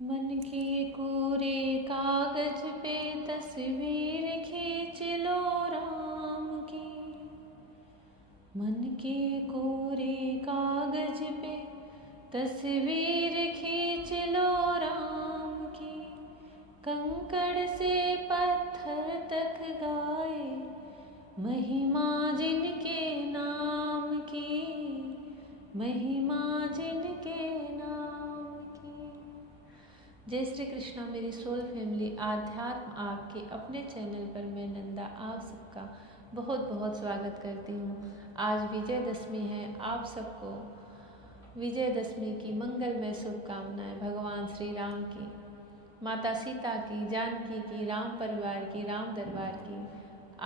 मन के कोरे कागज पे तस्वीर खींच लो राम की। मन के कोरे कागज पे तस्वीर खींच लो राम की। कंकड़ से पत्थर तक गाए महिमा जिनके नाम की, महिमा जिनके नाम की। जय श्री कृष्णा मेरी सोल फैमिली। आध्यात्म आपके अपने चैनल पर मैं नंदा आप सबका बहुत बहुत स्वागत करती हूँ। आज विजयदशमी है। आप सबको विजयदशमी की मंगलमय शुभकामनाएं। भगवान श्री राम की, माता सीता की, जानकी की, राम परिवार की, राम दरबार की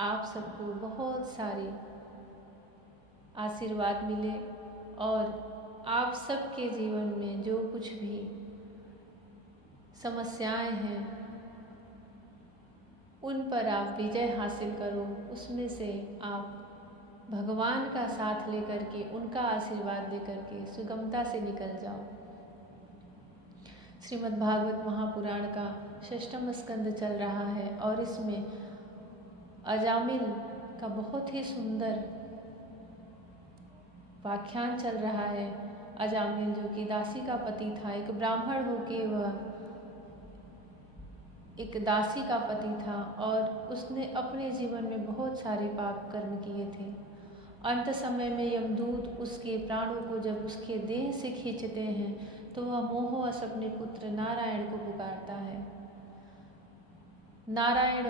आप सबको बहुत सारे आशीर्वाद मिले और आप सबके जीवन में जो कुछ भी समस्याएं हैं उन पर आप विजय हासिल करो। उसमें से आप भगवान का साथ लेकर के, उनका आशीर्वाद लेकर के सुगमता से निकल जाओ। श्रीमद् भागवत महापुराण का 6वां स्कंद चल रहा है और इसमें अजामिल का बहुत ही सुंदर व्याख्यान चल रहा है। अजामिल जो कि दासी का पति था, एक ब्राह्मण होके वह एक दासी का पति था और उसने अपने जीवन में बहुत सारे पाप कर्म किए थे। अंत समय में यमदूत उसके प्राणों को जब उसके देह से खींचते हैं तो वह मोहवश अपने पुत्र नारायण को पुकारता है। नारायण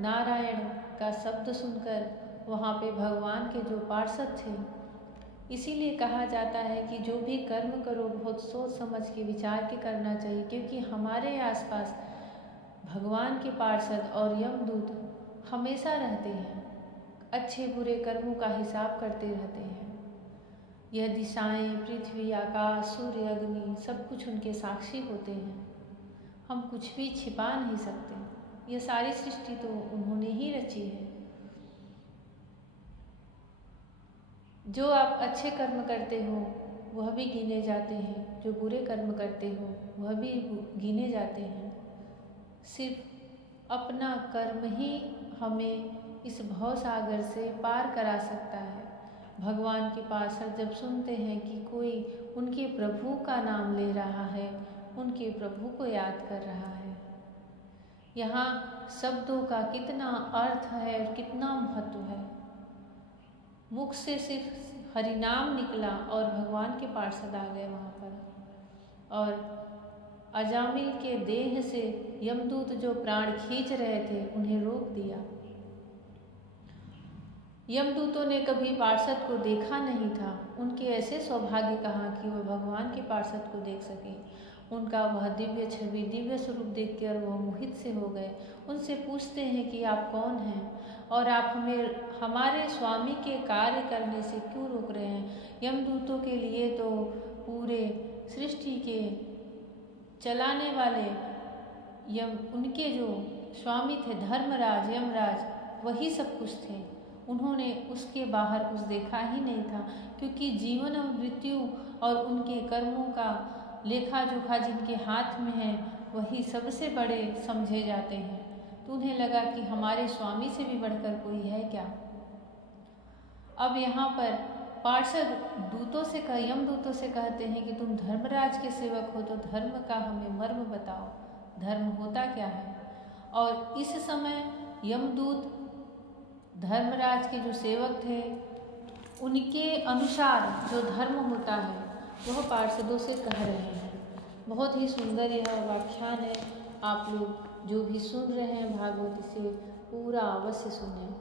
नारायण का शब्द सुनकर वहाँ पे भगवान के जो पार्षद थे, इसीलिए कहा जाता है कि जो भी कर्म करो बहुत सोच समझ के विचार के करना चाहिए, क्योंकि हमारे आसपास भगवान के पार्षद और यमदूत हमेशा रहते हैं, अच्छे बुरे कर्मों का हिसाब करते रहते हैं। यह दिशाएं, पृथ्वी, आकाश, सूर्य, अग्नि सब कुछ उनके साक्षी होते हैं। हम कुछ भी छिपा नहीं सकते। यह सारी सृष्टि तो उन्होंने ही रची है। जो आप अच्छे कर्म करते हो वह भी गिने जाते हैं, जो बुरे कर्म करते हो वह भी गिने जाते हैं। सिर्फ अपना कर्म ही हमें इस भवसागर से पार करा सकता है। भगवान के पार्षद जब सुनते हैं कि कोई उनके प्रभु का नाम ले रहा है, उनके प्रभु को याद कर रहा है, यहाँ शब्दों का कितना अर्थ है और कितना महत्व है। मुख से सिर्फ हरिनाम निकला और भगवान के पार्षद आ गए वहाँ पर। और अजामिल के देह से यमदूत जो प्राण खींच रहे थे उन्हें रोक दिया। यमदूतों ने कभी पार्षद को देखा नहीं था। उनके ऐसे सौभाग्य कहाँ कि वह भगवान के पार्षद को देख सके। उनका वह दिव्य छवि, दिव्य स्वरूप देखकर वह मोहित से हो गए। उनसे पूछते हैं कि आप कौन हैं और आप हमें हमारे स्वामी के कार्य करने से क्यों रोक रहे हैं। यमदूतों के लिए तो पूरे सृष्टि के चलाने वाले उनके जो स्वामी थे धर्मराज, यमराज, वही सब कुछ थे। उन्होंने उसके बाहर कुछ देखा ही नहीं था, क्योंकि जीवन और मृत्यु और उनके कर्मों का लेखा जोखा जिनके हाथ में है वही सबसे बड़े समझे जाते हैं। तो उन्हें लगा कि हमारे स्वामी से भी बढ़कर कोई है क्या। अब यहाँ पर पार्षद दूतों से यमदूतों से कहते हैं कि तुम धर्मराज के सेवक हो तो धर्म का हमें मर्म बताओ, धर्म होता क्या है। और इस समय यमदूत धर्मराज के जो सेवक थे उनके अनुसार जो धर्म होता है वह पार्षदों से कह रहे हैं। बहुत ही सुंदर यह व्याख्यान है। आप लोग जो भी सुन रहे हैं भागवत, इसे पूरा अवश्य सुनें।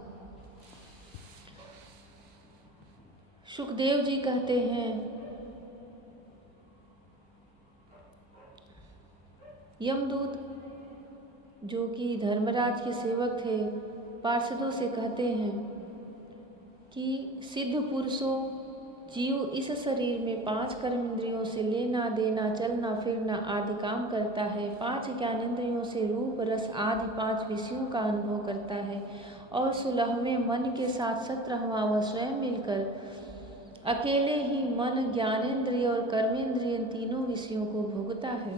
सुखदेव जी कहते हैं, यमदूत जो कि धर्मराज के सेवक थे पार्षदों से कहते हैं कि सिद्ध पुरुषों जीव इस शरीर में 5 कर्मेंद्रियों से लेना देना, चलना फिरना आदि काम करता है। 5 ज्ञानेंद्रियों से रूप रस आदि 5 विषयों का अनुभव करता है और 16वें मन के साथ 17वां वह स्वयं मिलकर अकेले ही मन, ज्ञानेंद्रिय और कर्मेंद्रिय तीनों विषयों को भोगता है।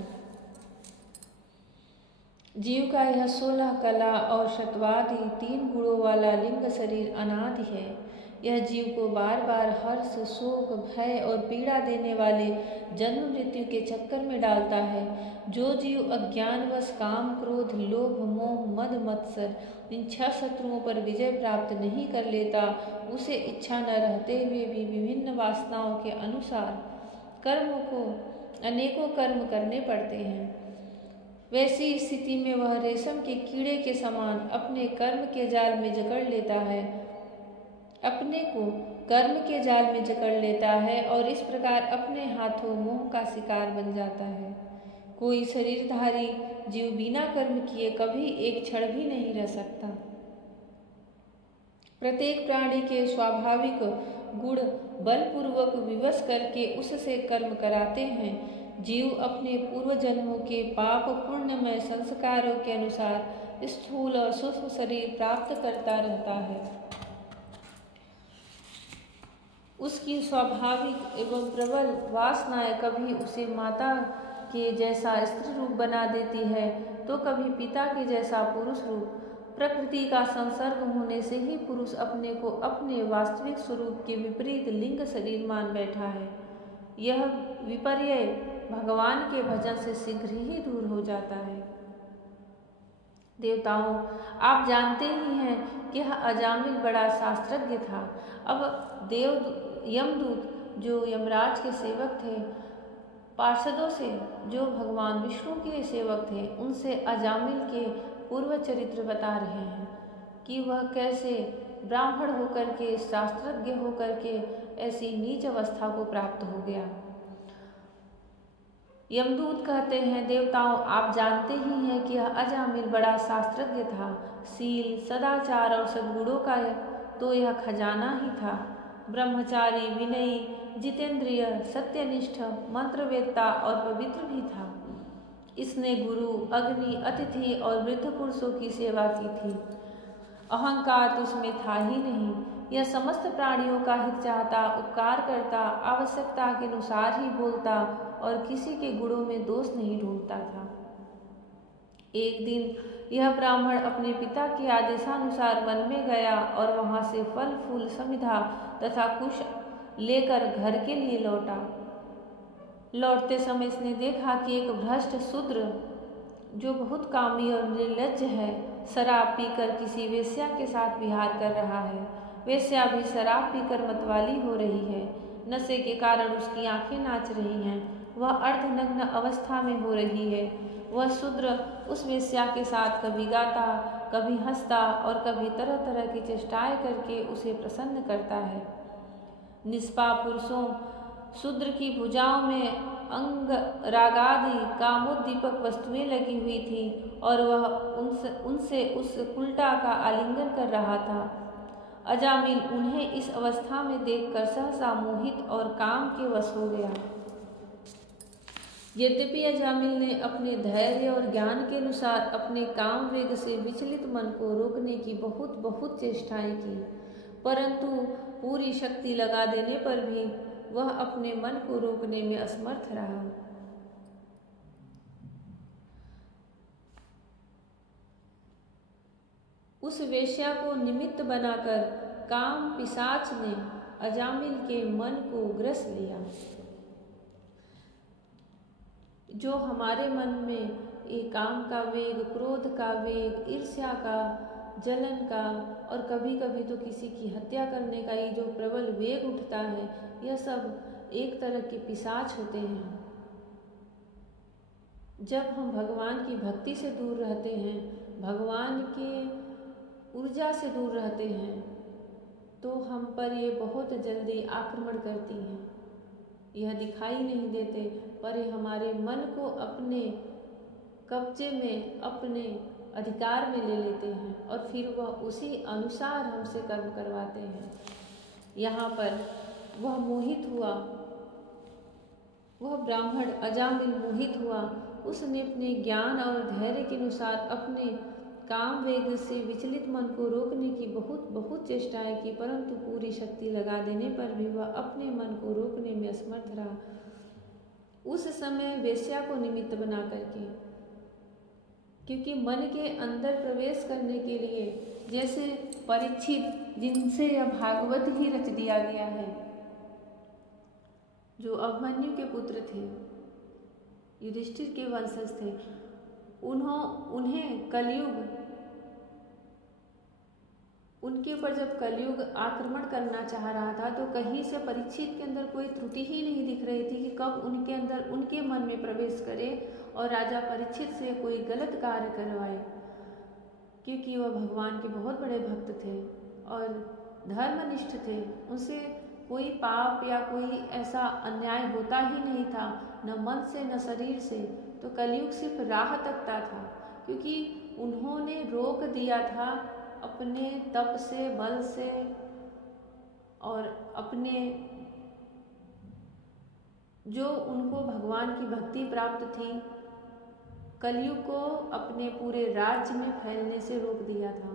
जीव का यह 16 कला और शतवादी 3 गुणों वाला लिंग शरीर अनादि है। यह जीव को बार बार हर्ष, शोक, भय और पीड़ा देने वाले जन्म मृत्यु के चक्कर में डालता है। जो जीव अज्ञानवश काम, क्रोध, लोभ, मोह, मद, मत्सर इन 6 शत्रुओं पर विजय प्राप्त नहीं कर लेता, उसे इच्छा न रहते हुए भी विभिन्न वासनाओं के अनुसार कर्मों को अनेकों कर्म करने पड़ते हैं। वैसी स्थिति में वह रेशम के कीड़े के समान अपने कर्म के जाल में जकड़ लेता है, अपने को कर्म के जाल में जकड़ लेता है और इस प्रकार अपने हाथों मोह का शिकार बन जाता है। कोई शरीरधारी जीव बिना कर्म किए कभी एक क्षण भी नहीं रह सकता। प्रत्येक प्राणी के स्वाभाविक गुण बलपूर्वक विवश करके उससे कर्म कराते हैं। जीव अपने पूर्व जन्मों के पाप पुण्यमय संस्कारों के अनुसार स्थूल और सूक्ष्म शरीर प्राप्त करता रहता है। उसकी स्वाभाविक एवं प्रबल वासनाएं कभी उसे माता के जैसा स्त्री रूप बना देती है, तो कभी पिता के जैसा पुरुष रूप। प्रकृति का संसर्ग होने से ही पुरुष अपने को अपने वास्तविक स्वरूप के विपरीत लिंग शरीर मान बैठा है। यह विपर्य भगवान के भजन से शीघ्र ही दूर हो जाता है। देवताओं, आप जानते ही हैं कि यह अजामिल बड़ा शास्त्रज्ञ था। अब यमदूत जो यमराज के सेवक थे, पार्षदों से जो भगवान विष्णु के सेवक थे, उनसे अजामिल के पूर्व चरित्र बता रहे हैं कि वह कैसे ब्राह्मण होकर के, शास्त्रज्ञ होकर के ऐसी नीच अवस्था को प्राप्त हो गया। यमदूत कहते हैं, देवताओं, आप जानते ही हैं कि यह अजामिल बड़ा शास्त्रज्ञ था। शील, सदाचार और सद्गुणों का तो यह खजाना ही था। ब्रह्मचारी, विनयी, जितेंद्रिय, सत्यनिष्ठ, मंत्रवेत्ता और पवित्र भी था। इसने गुरु, अग्नि, अतिथि और वृद्ध पुरुषों की सेवा की थी। अहंकार तो उसमें था ही नहीं। यह समस्त प्राणियों का हित चाहता, उपकार करता, आवश्यकता के अनुसार ही बोलता और किसी के गुणों में दोष नहीं ढूंढता था। एक दिन यह ब्राह्मण अपने पिता के आदेशानुसार वन में गया और वहां से फल फूल समिधा तथा कुश लेकर घर के लिए लौटा। लौटते समय इसने देखा कि एक भ्रष्ट शूद्र जो बहुत कामी और निर्लज्ज है, शराब पीकर किसी वेश्या के साथ विहार कर रहा है। वेश्या भी शराब पीकर मतवाली हो रही है। नशे के कारण उसकी आंखें नाच रही हैं। वह अर्धनग्न अवस्था में हो रही है। वह शूद्र उस वेश्या के साथ कभी गाता, कभी हंसता और कभी तरह तरह की चेष्टाएं करके उसे प्रसन्न करता है। निष्पाप पुरुषों शूद्र की भुजाओं में अंग रागादि कामोद्दीपक वस्तुएं लगी हुई थी और वह उनसे उस उल्टा का आलिंगन कर रहा था। अजामिल उन्हें इस अवस्था में देखकर सहसा मोहित और काम के वश हो गया। यद्यपि अजामिल ने अपने धैर्य और ज्ञान के अनुसार अपने काम वेग से विचलित मन को रोकने की बहुत चेष्टाएं की, परंतु पूरी शक्ति लगा देने पर भी वह अपने मन को रोकने में असमर्थ रहा। उस वेश्या को निमित्त बनाकर काम पिशाच ने अजामिल के मन को ग्रस लिया। जो हमारे मन में ये काम का वेग, क्रोध का वेग, ईर्ष्या का, जलन का और कभी कभी तो किसी की हत्या करने का ये जो प्रबल वेग उठता है, यह सब एक तरह के पिशाच होते हैं। जब हम भगवान की भक्ति से दूर रहते हैं, भगवान के ऊर्जा से दूर रहते हैं, तो हम पर ये बहुत जल्दी आक्रमण करती हैं। यह दिखाई नहीं देते, पर ये हमारे मन को अपने कब्जे में, अपने अधिकार में ले लेते हैं और फिर वह उसी अनुसार हमसे कर्म करवाते हैं। यहाँ पर वह मोहित हुआ, वह ब्राह्मण अजामिल मोहित हुआ। उसने अपने ज्ञान और धैर्य के अनुसार अपने काम वेग से विचलित मन को रोकने की बहुत चेष्टाएं की, परंतु पूरी शक्ति लगा देने पर भी वह अपने मन को रोकने में असमर्थ रहा। उस समय वेश्या को निमित्त बना करके क्योंकि मन के अंदर प्रवेश करने के लिए जैसे परीक्षित, जिनसे यह भागवत ही रच दिया गया है, जो अभिमन्यु के पुत्र थे, युधिष्ठिर के वंशज थे, उन्हें कलयुग, उनके ऊपर जब कलयुग आक्रमण करना चाह रहा था तो कहीं से परीक्षित के अंदर कोई त्रुटि ही नहीं दिख रही थी कि कब उनके अंदर, उनके मन में प्रवेश करे और राजा परीक्षित से कोई गलत कार्य करवाए, क्योंकि वह भगवान के बहुत बड़े भक्त थे और धर्मनिष्ठ थे। उनसे कोई पाप या कोई ऐसा अन्याय होता ही नहीं था, न मन से न शरीर से। तो कलयुग सिर्फ राह तकता था, क्योंकि उन्होंने रोक दिया था अपने तप से, बल से और अपने जो उनको भगवान की भक्ति प्राप्त थी, कलयुग को अपने पूरे राज्य में फैलने से रोक दिया था।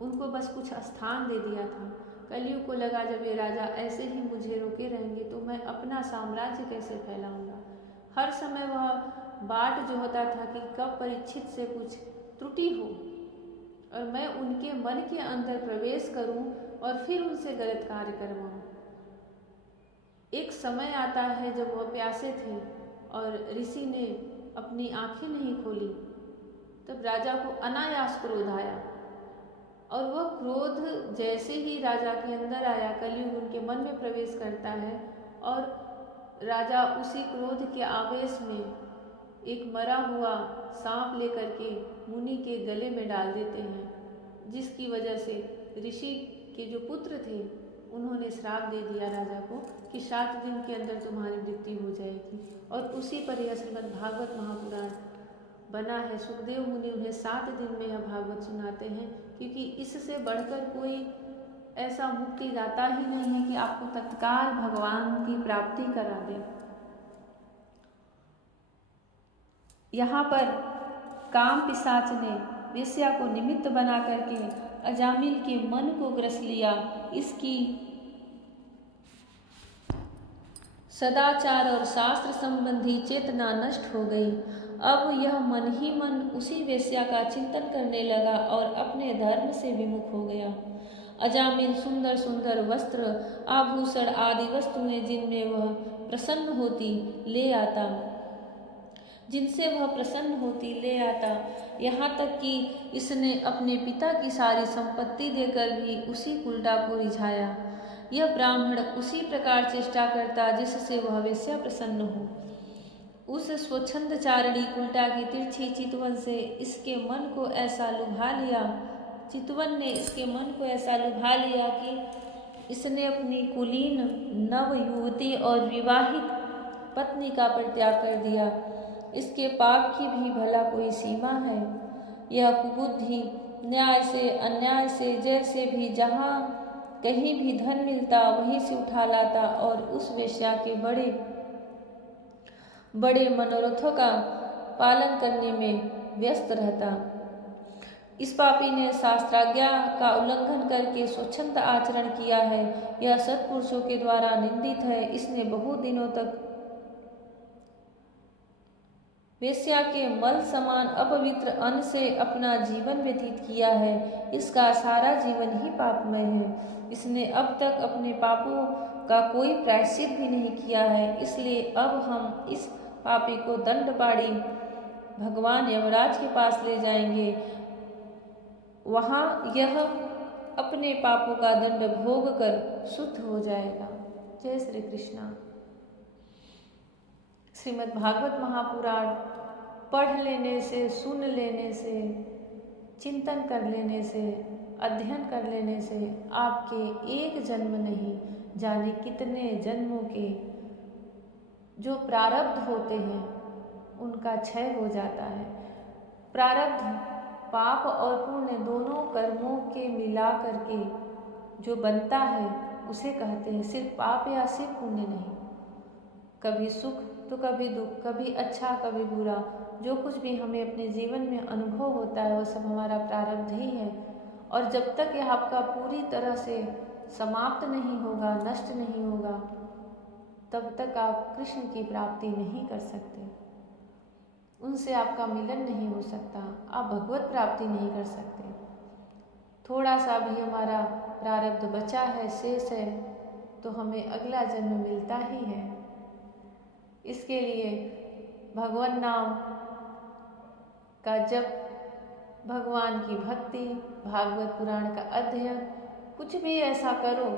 उनको बस कुछ स्थान दे दिया था। कलयुग को लगा जब ये राजा ऐसे ही मुझे रोके रहेंगे तो मैं अपना साम्राज्य कैसे फैलाऊंगा। हर समय वह बाट जो होता था कि कब परीक्षित से कुछ त्रुटि हो और मैं उनके मन के अंदर प्रवेश करूं और फिर उनसे गलत कार्य करवाऊं। एक समय आता है जब वह प्यासे थे और ऋषि ने अपनी आंखें नहीं खोली, तब राजा को अनायास क्रोध आया और वह क्रोध जैसे ही राजा के अंदर आया, कलयुग उनके मन में प्रवेश करता है और राजा उसी क्रोध के आवेश में एक मरा हुआ सांप लेकर के मुनि के गले में डाल देते हैं, जिसकी वजह से ऋषि के जो पुत्र थे उन्होंने श्राप दे दिया राजा को कि 7 दिन के अंदर तुम्हारी मृत्यु हो जाएगी। और उसी पर यह श्रीमद् भागवत महापुराण बना है। सुखदेव मुनि उन्हें 7 दिन में यह भागवत सुनाते हैं, क्योंकि इससे बढ़कर कोई ऐसा मुक्ति दाता ही नहीं है कि आपको तत्काल भगवान की प्राप्ति करा दे। यहाँ पर काम पिशाच ने वेश्या को निमित्त बना करके अजामिल के मन को ग्रस लिया। इसकी सदाचार और शास्त्र संबंधी चेतना नष्ट हो गई। अब यह मन ही मन उसी वेश्या का चिंतन करने लगा और अपने धर्म से विमुख हो गया। अजामिल सुंदर सुंदर वस्त्र, आभूषण आदि वस्तुएं जिनमें वह प्रसन्न होती ले आता, यहाँ तक कि इसने अपने पिता की सारी संपत्ति देकर भी उसी कुलटा को रिझाया। यह ब्राह्मण उसी प्रकार चेष्टा करता जिससे वह वेश्या प्रसन्न हो। उस स्वच्छंदचारिणी कुलटा की तिरछी चितवन से इसके मन को ऐसा लुभा लिया, चितवन ने इसके मन को ऐसा लुभा लिया कि इसने अपनी कुलीन नव युवती और विवाहित पत्नी का परित्याग कर दिया। इसके पाप की भी भला कोई सीमा है। यह कुबुद्धि न्याय से अन्याय से जैसे भी जहाँ कहीं भी धन मिलता वहीं से उठा लाता और उस वेश्या के बड़े बड़े मनोरथों का पालन करने में व्यस्त रहता। इस पापी ने शास्त्राज्ञा का उल्लंघन करके स्वच्छंद आचरण किया है। यह सत्पुरुषों के द्वारा निंदित है। इसने बहुत दिनों तक वेश्या के मल समान अपवित्र अन्न से अपना जीवन व्यतीत किया है। इसका सारा जीवन ही पापमय है। इसने अब तक अपने पापों का कोई प्रायश्चित भी नहीं किया है। इसलिए अब हम इस पापी को दंडपाड़ी भगवान यमराज के पास ले जाएंगे। वहाँ यह अपने पापों का दंड भोग कर शुद्ध हो जाएगा। जय श्री कृष्णा। श्रीमद् भागवत महापुराण पढ़ लेने से, सुन लेने से, चिंतन कर लेने से, अध्ययन कर लेने से आपके एक जन्म नहीं जाने कितने जन्मों के जो प्रारब्ध होते हैं उनका क्षय हो जाता है। प्रारब्ध पाप और पुण्य दोनों कर्मों के मिला करके जो बनता है उसे कहते हैं। सिर्फ पाप या सिर्फ पुण्य नहीं, कभी सुख तो कभी दुख, कभी अच्छा कभी बुरा, जो कुछ भी हमें अपने जीवन में अनुभव होता है वो सब हमारा प्रारब्ध ही है। और जब तक यह आपका पूरी तरह से समाप्त नहीं होगा, नष्ट नहीं होगा, तब तक आप कृष्ण की प्राप्ति नहीं कर सकते। उनसे आपका मिलन नहीं हो सकता, आप भगवत प्राप्ति नहीं कर सकते। थोड़ा सा भी हमारा प्रारब्ध बचा है, शेष है, तो हमें अगला जन्म मिलता ही है। इसके लिए भगवान नाम का जप, भगवान की भक्ति, भागवत पुराण का अध्ययन, कुछ भी ऐसा करो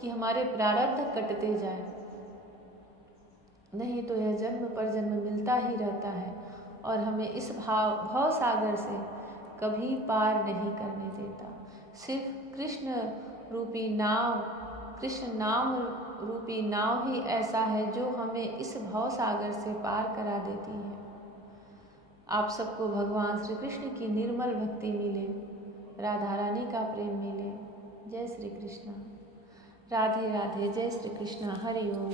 कि हमारे प्रारब्ध कटते जाए, नहीं तो यह जन्म पर जन्म मिलता ही रहता है और हमें इस भव सागर से कभी पार नहीं करने देता। सिर्फ कृष्ण रूपी नाव, कृष्ण नाम रूपी नाव ही ऐसा है जो हमें इस भव सागर से पार करा देती है। आप सबको भगवान श्री कृष्ण की निर्मल भक्ति मिले, राधा रानी का प्रेम मिले। जय श्री कृष्ण। राधे राधे। जय श्री कृष्ण। हरि ओम।